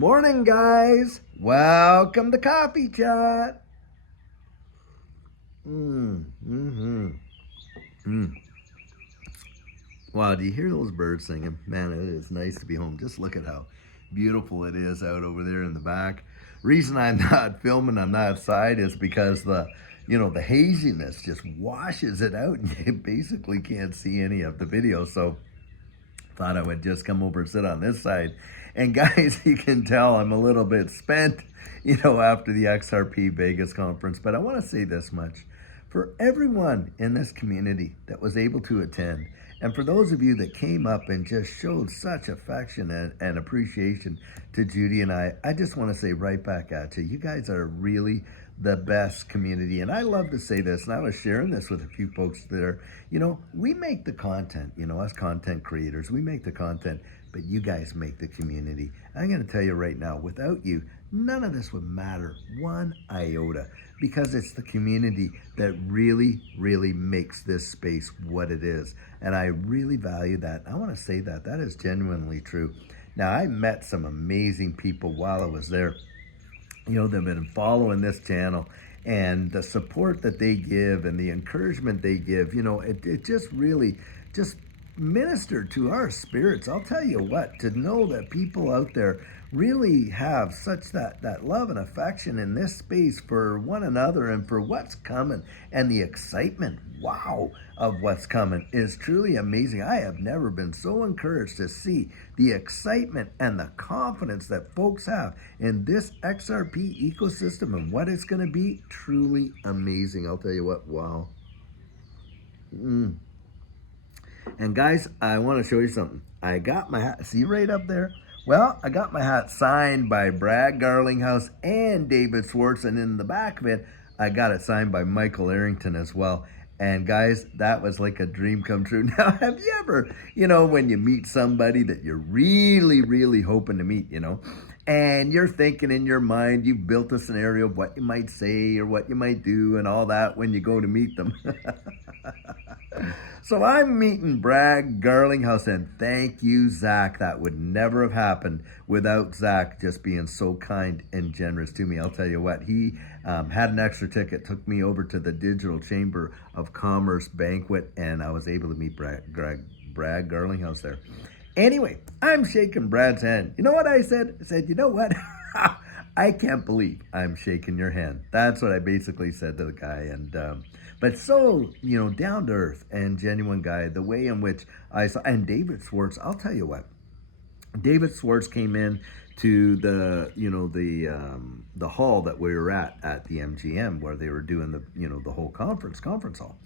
Morning, guys. Welcome to Coffee Chat. Wow, do you hear those birds singing? Man, it is nice to be home. Just look at how beautiful it is out over there in the back. Reason I'm not filming on that side is because the haziness just washes it out and you basically can't see any of the video. So thought I would just come over and sit on this side. And guys, you can tell I'm a little bit spent, after the XRP Vegas conference. But I want to say this much. For everyone in this community that was able to attend, and for those of you that came up and just showed such affection and appreciation to Judy and I just want to say right back at you. You guys are really the best community. And I love to say this, and I was sharing this with a few folks there. We make the content, us content creators, we make the content, but you guys make the community. I'm going to tell you right now, without you, none of this would matter one iota, because it's the community that really, really makes this space what it is. And I really value that. I want to say that is genuinely true. Now, I met some amazing people while I was there. They've been following this channel, and the support that they give and the encouragement they give, it just really just ministered to our spirits. I'll tell you what, to know that people out there really have such that love and affection in this space for one another and for what's coming, and the excitement, wow, of what's coming is truly amazing. I have never been so encouraged to see the excitement and the confidence that folks have in this XRP ecosystem and what it's going to be. Truly amazing. I'll tell you what, wow. And guys, I want to show you something. I got my hat, see right up there? Well, I got my hat signed by Brad Garlinghouse and David Schwartz, and in the back of it, I got it signed by Michael Arrington as well. And guys, that was like a dream come true. Now, have you ever, when you meet somebody that you're really, really hoping to meet, and you're thinking in your mind, you've built a scenario of what you might say or what you might do and all that when you go to meet them. So I'm meeting Brad Garlinghouse, and thank you, Zach. That would never have happened without Zach just being so kind and generous to me. I'll tell you what, he had an extra ticket, took me over to the Digital Chamber of Commerce banquet, and I was able to meet Brad Garlinghouse there. Anyway, I'm shaking Brad's hand. You know what I said? I said, you know what? I can't believe I'm shaking your hand. That's what I basically said to the guy. And but so, down to earth and genuine guy, the way in which I saw, and David Schwartz, I'll tell you what, David Schwartz came in to the hall that we were at the MGM, where they were doing the whole conference hall.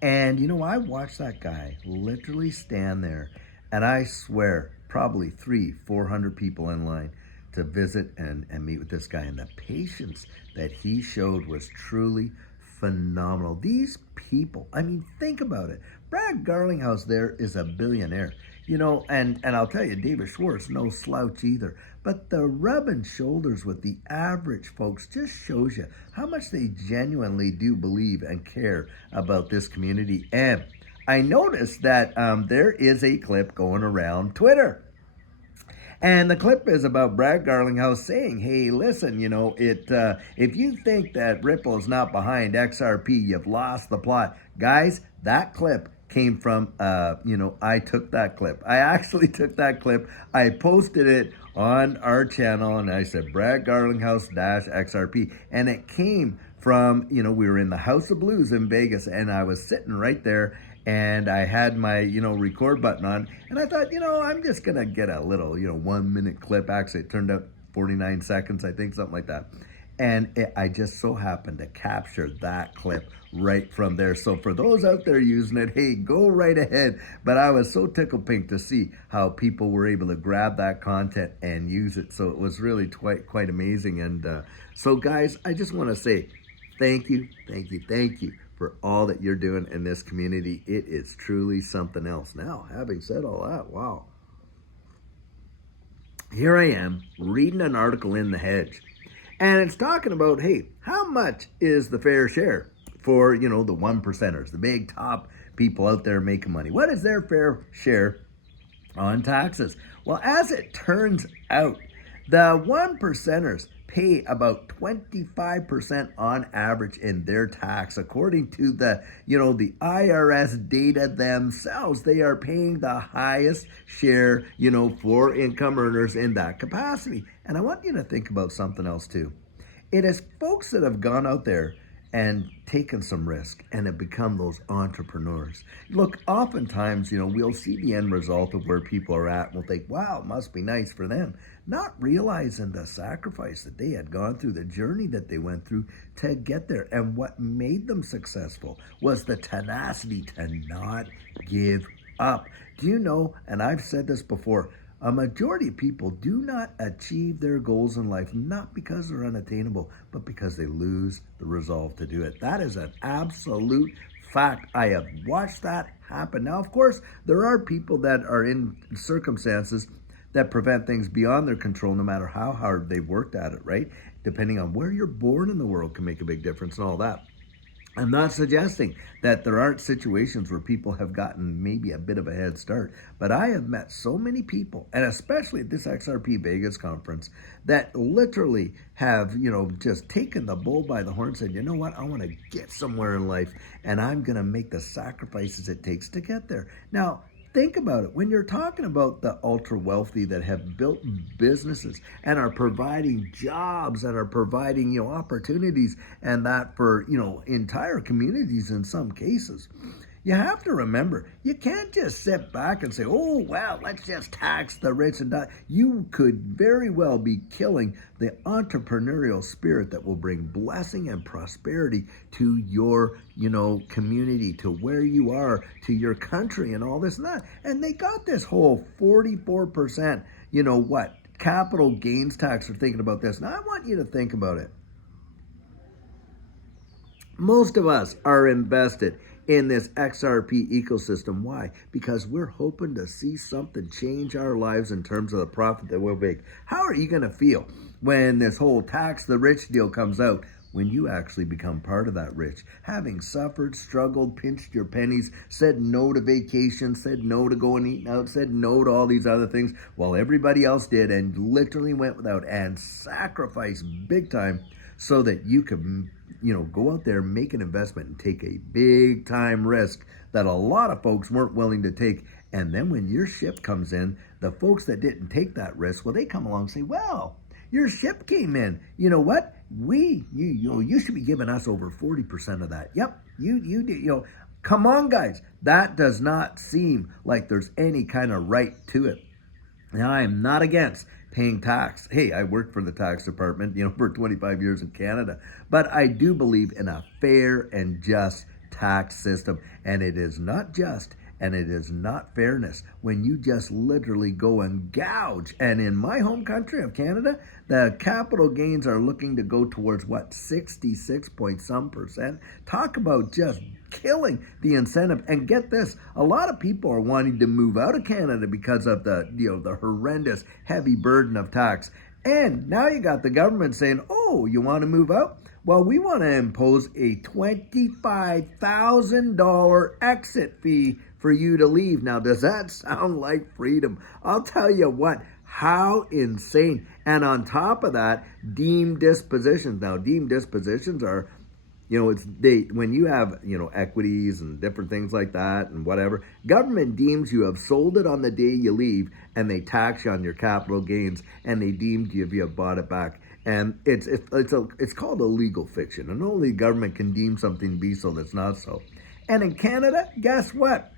And I watched that guy literally stand there, and I swear probably 300-400 people in line to visit and meet with this guy. And the patience that he showed was truly phenomenal. These people, I mean, think about it. Brad Garlinghouse there is a billionaire, and I'll tell you, David Schwartz, no slouch either. But the rubbing shoulders with the average folks just shows you how much they genuinely do believe and care about this community. And I noticed that there is a clip going around Twitter. And the clip is about Brad Garlinghouse saying, hey, listen, if you think that Ripple is not behind XRP, you've lost the plot. Guys, that clip came from, I took that clip. I actually took that clip. I posted it on our channel, and I said, Brad Garlinghouse -XRP. And it came from, we were in the House of Blues in Vegas, and I was sitting right there, and I had my, record button on, and I thought, I'm just going to get a little, 1 minute clip. Actually, it turned out 49 seconds, I think, something like that. And I just so happened to capture that clip right from there. So for those out there using it, hey, go right ahead. But I was so tickled pink to see how people were able to grab that content and use it. So it was really quite amazing. And so guys, I just want to say thank you for all that you're doing in this community. It is truly something else. Now, having said all that, wow. Here I am reading an article in The Hedge. And it's talking about, hey, how much is the fair share for, the one percenters, the big top people out there making money? What is their fair share on taxes? Well, as it turns out, The one percenters pay about 25% on average in their tax. According to the IRS data themselves, they are paying the highest share, for income earners in that capacity. And I want you to think about something else too. It is folks that have gone out there and taken some risk and have become those entrepreneurs. Look, oftentimes, we'll see the end result of where people are at and we'll think, wow, it must be nice for them. Not realizing the sacrifice that they had gone through, the journey that they went through to get there. And what made them successful was the tenacity to not give up. Do you know, and I've said this before, a majority of people do not achieve their goals in life, not because they're unattainable, but because they lose the resolve to do it. That is an absolute fact. I have watched that happen. Now, of course, there are people that are in circumstances that prevent things beyond their control, no matter how hard they've worked at it, right? Depending on where you're born in the world can make a big difference and all that. I'm not suggesting that there aren't situations where people have gotten maybe a bit of a head start, but I have met so many people, and especially at this XRP Vegas conference, that literally have, just taken the bull by the horn and said, you know what, I want to get somewhere in life, and I'm going to make the sacrifices it takes to get there. Now, think about it. When you're talking about the ultra wealthy that have built businesses and are providing jobs and are providing, opportunities and that for, entire communities in some cases, you have to remember, you can't just sit back and say, oh, well, let's just tax the rich and die. You could very well be killing the entrepreneurial spirit that will bring blessing and prosperity to your, community, to where you are, to your country and all this and that. And they got this whole 44%, capital gains tax for thinking about this. Now, I want you to think about it. Most of us are invested in this XRP ecosystem. Why? Because we're hoping to see something change our lives in terms of the profit that we'll make. How are you going to feel when this whole tax the rich deal comes out, when you actually become part of that rich, having suffered, struggled, pinched your pennies, said no to vacation, said no to going eating out, said no to all these other things while everybody else did, and literally went without and sacrificed big time so that you could go out there, make an investment, and take a big time risk that a lot of folks weren't willing to take. And then when your ship comes in, the folks that didn't take that risk, well, they come along and say, well, your ship came in. You know what? You should be giving us over 40% of that. Yep, you did. Come on, guys. That does not seem like there's any kind of right to it. Now, I am not against paying tax. Hey, I worked for the tax department, for 25 years in Canada. But I do believe in a fair and just tax system. And it is not just, and it is not fairness when you just literally go and gouge. And in my home country of Canada, the capital gains are looking to go towards 66 point some percent. Talk about just killing the incentive. And get this, a lot of people are wanting to move out of Canada because of the horrendous heavy burden of tax. And now you got the government saying, oh, you want to move out? Well, we want to impose a $25,000 exit fee for you to leave. Now, does that sound like freedom? I'll tell you what, how insane. And on top of that, deemed dispositions. Now, deemed dispositions are, when you have, equities and different things like that and whatever, government deems you have sold it on the day you leave, and they tax you on your capital gains, and they deemed you if you have bought it back. And it's called a legal fiction, and only the government can deem something to be so that's not so. And in Canada, guess what?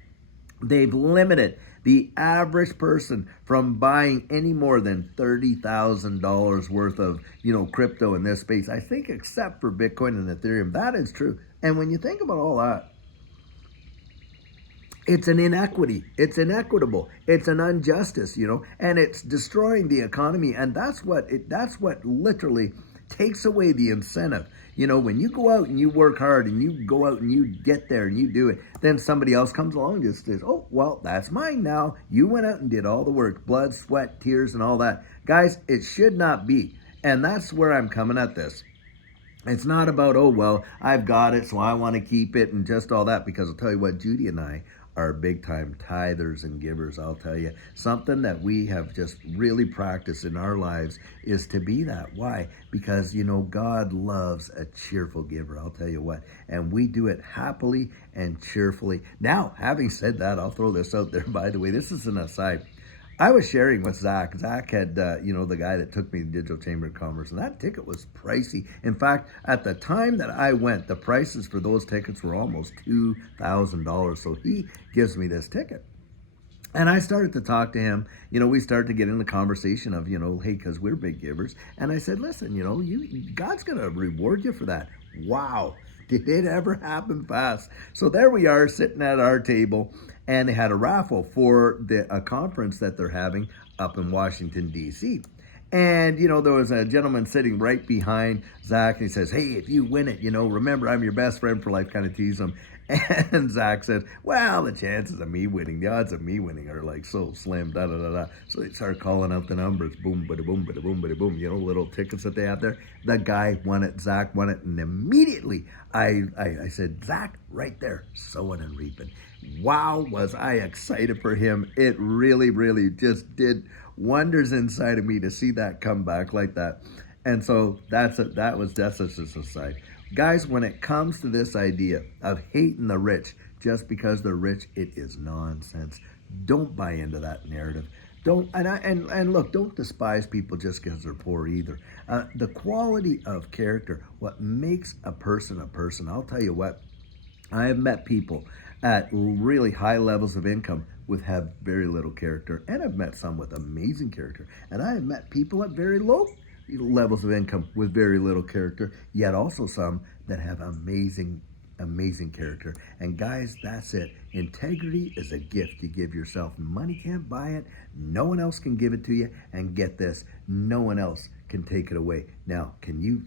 They've limited the average person from buying any more than $30,000 worth of, crypto in this space. I think except for Bitcoin and Ethereum. That is true. And when you think about all that, it's an inequity. It's inequitable. It's an injustice, and it's destroying the economy. And that's what literally takes away the incentive. When you go out and you work hard and you go out and you get there and you do it, then somebody else comes along and just says, oh, well, that's mine now. You went out and did all the work, blood, sweat, tears, and all that. Guys, it should not be. And that's where I'm coming at this. It's not about, oh, well, I've got it, so I want to keep it and just all that, because I'll tell you what, Judy and I are big time tithers and givers. I'll tell you, something that we have just really practiced in our lives is to be that. Why? Because, you know, God loves a cheerful giver. I'll tell you what. And we do it happily and cheerfully. Now, having said that, I'll throw this out there, by the way. This is an aside. I was sharing with Zach. Zach had, the guy that took me to Digital Chamber of Commerce, and that ticket was pricey. In fact, at the time that I went, the prices for those tickets were almost $2,000. So he gives me this ticket. And I started to talk to him. You know, we started to get in the conversation of, hey, because we're big givers. And I said, listen, God's going to reward you for that. Wow. Did it ever happen fast? So there we are sitting at our table, and they had a raffle for a conference that they're having up in Washington, D.C. And, there was a gentleman sitting right behind Zach, and he says, hey, if you win it, remember, I'm your best friend for life, kind of tease him. And Zach said, well, the chances of me winning, the odds of me winning are like so slim, da-da-da-da. So they start calling out the numbers, boom, bada-boom, bada-boom, bada-boom, little tickets that they have there. The guy won it, Zach won it, and immediately I said, Zach, right there, sowing and reaping. Wow, was I excited for him. It really, really just did wonders inside of me to see that come back like that. And so that's just a side. Guys, when it comes to this idea of hating the rich just because they're rich, it is nonsense. Don't buy into that narrative. Don't look, don't despise people just because they're poor either. The quality of character, what makes a person, I'll tell you what, I have met people at really high levels of income have very little character, and I've met some with amazing character, and I have met people at very low levels of income with very little character, yet also some that have amazing character. And guys, that's it. Integrity is a gift you give yourself. Money can't buy it. No one else can give it to you. And get this, no one else can take it away. Now, can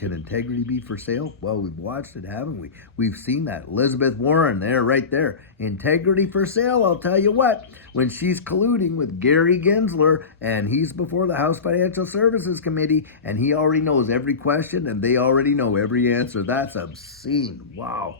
integrity be for sale? Well, we've watched it, haven't we? We've seen that. Elizabeth Warren there, right there. Integrity for sale, I'll tell you what. When she's colluding with Gary Gensler, and he's before the House Financial Services Committee, and he already knows every question, and they already know every answer. That's obscene. Wow.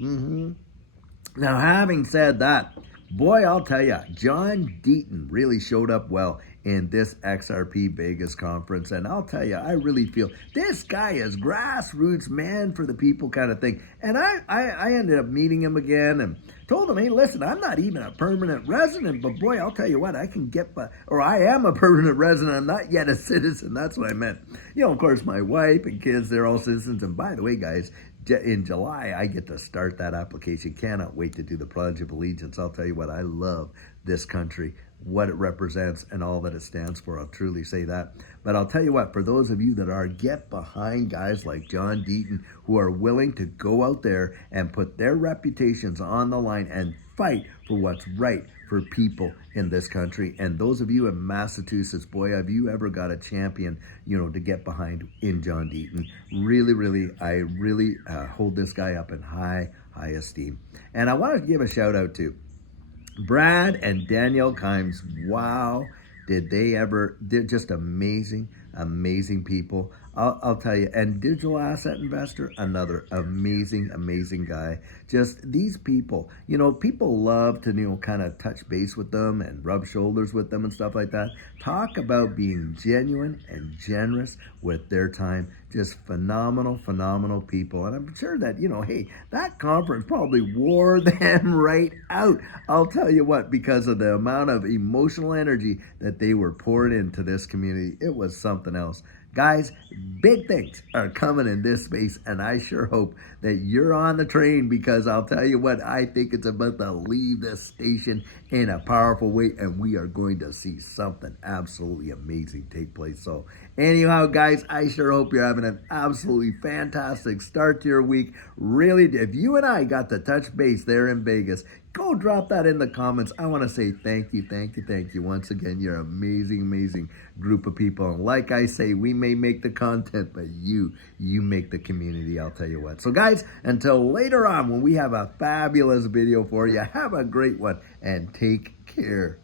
Now, having said that, boy, I'll tell you, John Deaton really showed up well in this XRP Vegas conference. And I'll tell you, I really feel this guy is grassroots, man for the people kind of thing. And I ended up meeting him again and told him, hey, listen, I'm not even a permanent resident, but boy, I'll tell you what, I am a permanent resident. I'm not yet a citizen. That's what I meant. Of course, my wife and kids, they're all citizens. And by the way, guys, in July, I get to start that application. Cannot wait to do the Pledge of Allegiance. I'll tell you what, I love this country, what it represents, and all that it stands for. I'll truly say that. But I'll tell you what, for those of you that are, get behind guys like John Deaton who are willing to go out there and put their reputations on the line and fight for what's right for people in this country. And those of you in Massachusetts, boy, have you ever got a champion, to get behind in John Deaton. Really, I really hold this guy up in high esteem. And I want to give a shout out to Brad and Danielle Kimes. Wow, they're just amazing people. I'll tell you. And Digital Asset Investor, another amazing guy. Just these people, people love to, kind of touch base with them and rub shoulders with them and stuff like that. Talk about being genuine and generous with their time. Just phenomenal people. And I'm sure that, hey, that conference probably wore them right out. I'll tell you what, because of the amount of emotional energy that they were pouring into this community. It was something else. Guys, big things are coming in this space, and I sure hope that you're on the train, because I'll tell you what, I think it's about to leave this station in a powerful way, and we are going to see something absolutely amazing take place. So anyhow, guys, I sure hope you're having an absolutely fantastic start to your week. Really, if you and I got to touch base there in Vegas, go drop that in the comments. I want to say thank you. Once again, you're an amazing group of people. And like I say, we may make the content, but you make the community, I'll tell you what. So guys, until later on when we have a fabulous video for you, have a great one and take care.